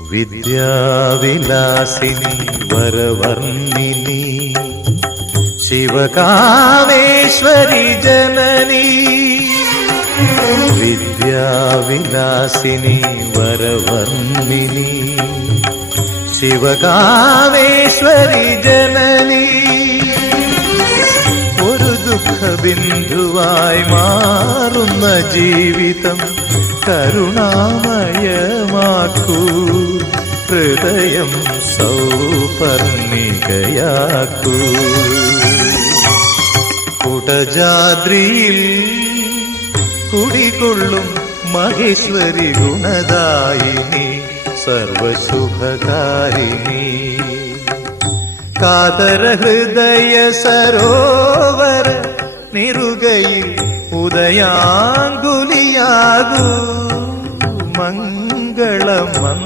വിദ്യാവിലാസിനി വരവർണ്ണിനി ശിവകാമേശ്വരി ജനനി. വിദ്യാവിലാസിനി വരവർണ്ണിനി ശിവകാമേശ്വരി ജനനി. ഒരു ദുഃഖബിന്ദുവായി മാറുന്ന ജീവിതം കരുണാമയമാക്കൂ, ഹൃദയം സൗപർണികയാക്കൂ. കുടജാദ്രിയിൽ കുടികൊള്ളും മഹേശ്വരി ഗുണദായിനി സർവശുഭകാരിണി. കാതര ഹൃദയ സരോവര നിറുകയിൽ ഉദയാങ്കുലിയാകൂ മംഗളമം.